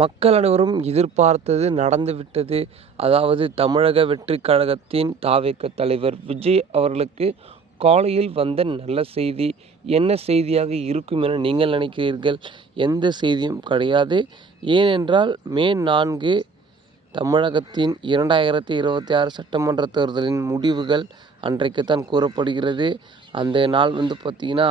மக்கள் அனைவரும் எதிர்பார்த்தது நடந்துவிட்டது. அதாவது தமிழக வெற்றிக் கழகத்தின் த.வெ.க. தலைவர் விஜய் அவர்களுக்கு காலையில் வந்த நல்ல செய்தி. என்ன செய்தியாக இருக்கும் என நீங்கள் நினைக்கிறீர்கள்? எந்த செய்தியும் கிடையாது. ஏனென்றால் மே 4 தமிழகத்தின் 2026 சட்டமன்ற தேர்தலின் முடிவுகள் அன்றைக்குத்தான் கூறப்படுகிறது. அந்த நாள் பார்த்தீங்கன்னா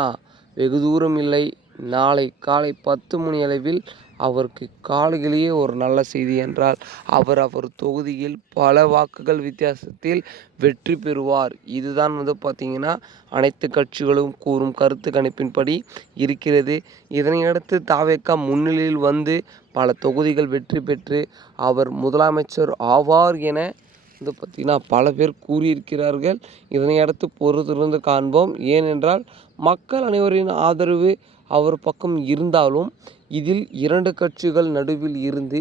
வெகு தூரம் இல்லை. நாளை காலை 10 மணி அளவில் அவருக்கு காலையிலேயே ஒரு நல்ல செய்தி என்றால் அவர் தொகுதியில் பல வாக்குகள் வித்தியாசத்தில் வெற்றி பெறுவார். இதுதான் பார்த்தீங்கன்னா அனைத்து கட்சிகளும் கூறும் கருத்து கணிப்பின்படி இருக்கிறது. இதனையடுத்து த.வெ.க. முன்னிலையில் வந்து பல தொகுதிகள் வெற்றி பெற்று அவர் முதலமைச்சர் ஆவார் என பார்த்தீங்கன்னா பல பேர் கூறியிருக்கிறார்கள். இதனையடுத்து பொறுத்திருந்து காண்போம். ஏனென்றால் மக்கள் அனைவரின் ஆதரவு அவர் பக்கம் இருந்தாலும் இதில் 2 கட்சிகள் நடுவில் இருந்து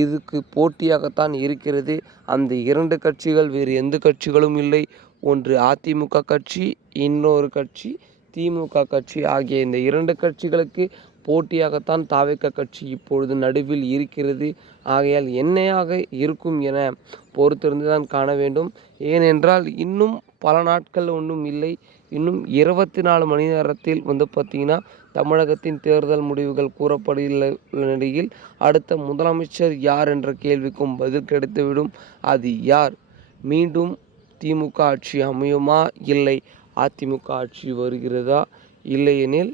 இதுக்கு போட்டியாகத்தான் இருக்கிறது. அந்த 2 கட்சிகள் வேறு எந்த கட்சிகளும் இல்லை. ஒன்று அதிமுக கட்சி, இன்னொரு கட்சி திமுக கட்சி ஆகிய இந்த 2 கட்சிகளுக்கு போட்டியாகத்தான் த.வெ.க. கட்சி இப்பொழுது நடுவில் இருக்கிறது. ஆகையால் என்னையாக இருக்கும் என பொறுத்திருந்து தான் காண வேண்டும். ஏனென்றால் இன்னும் பல நாட்கள் ஒன்றும் இல்லை. இன்னும் 24 மணி நேரத்தில் பார்த்தீங்கன்னா தமிழகத்தின் தேர்தல் முடிவுகள் கூறப்படவுள்ள நிலையில் அடுத்த முதலமைச்சர் யார் என்ற கேள்விக்கும் பதில் கிடைத்துவிடும். அது யார்? மீண்டும் திமுக ஆட்சி அமையுமா, இல்லை அதிமுக ஆட்சி வருகிறதா, இல்லையெனில்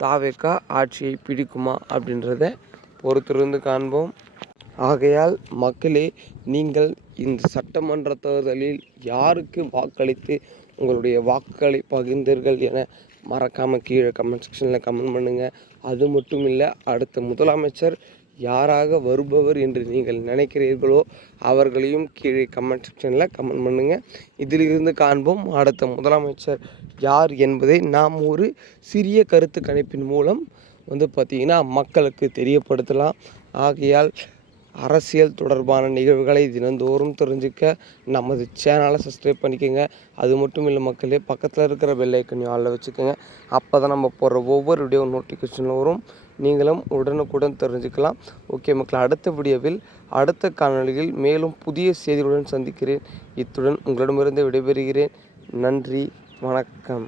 த.வெ.க. ஆட்சியை பிடிக்குமா அப்படின்றத பொறுத்திருந்து காண்போம். ஆகையால் மக்களே, நீங்கள் இந்த சட்டமன்ற தேர்தலில் யாருக்கு வாக்களித்து உங்களுடைய வாக்குகளை பகிர்ந்தீர்கள் என மறக்காமல் கீழே கமெண்ட் செக்ஷனில் கமெண்ட் பண்ணுங்கள். அது மட்டும் இல்லை, அடுத்த முதலமைச்சர் யாராக வருபவர் என்று நீங்கள் நினைக்கிறீர்களோ அவர்களையும் கீழே கமெண்ட் செக்ஷனில் கமெண்ட் பண்ணுங்கள். இதிலிருந்து காண்போம் அடுத்த முதலமைச்சர் யார் என்பதை நாம் ஒரு சிறிய கருத்து கணிப்பின் மூலம் பார்த்தீங்கன்னா மக்களுக்கு தெரியப்படுத்தலாம். ஆகையால் அரசியல் தொடர்பான நிகழ்வுகளை தினந்தோறும் தெரிஞ்சுக்க நமது சேனலை சப்ஸ்கிரைப் பண்ணிக்கோங்க. அது மட்டும் இல்லை மக்களே, பக்கத்தில் இருக்கிற பெல் ஐக்கனையும் ஆளில் வச்சுக்கோங்க. அப்போ தான் நம்ம போடுற ஒவ்வொரு வீடியோ நோட்டிஃபிகேஷன் வரும். நீங்களும் உடனுக்குடன் தெரிஞ்சுக்கலாம். ஓகே மக்கள், அடுத்த வீடியோவில் அடுத்த காணொளியில் மேலும் புதிய செய்திகளுடன் சந்திக்கிறேன். இத்துடன் உங்களிடமிருந்து விடைபெறுகிறேன். நன்றி, வணக்கம்.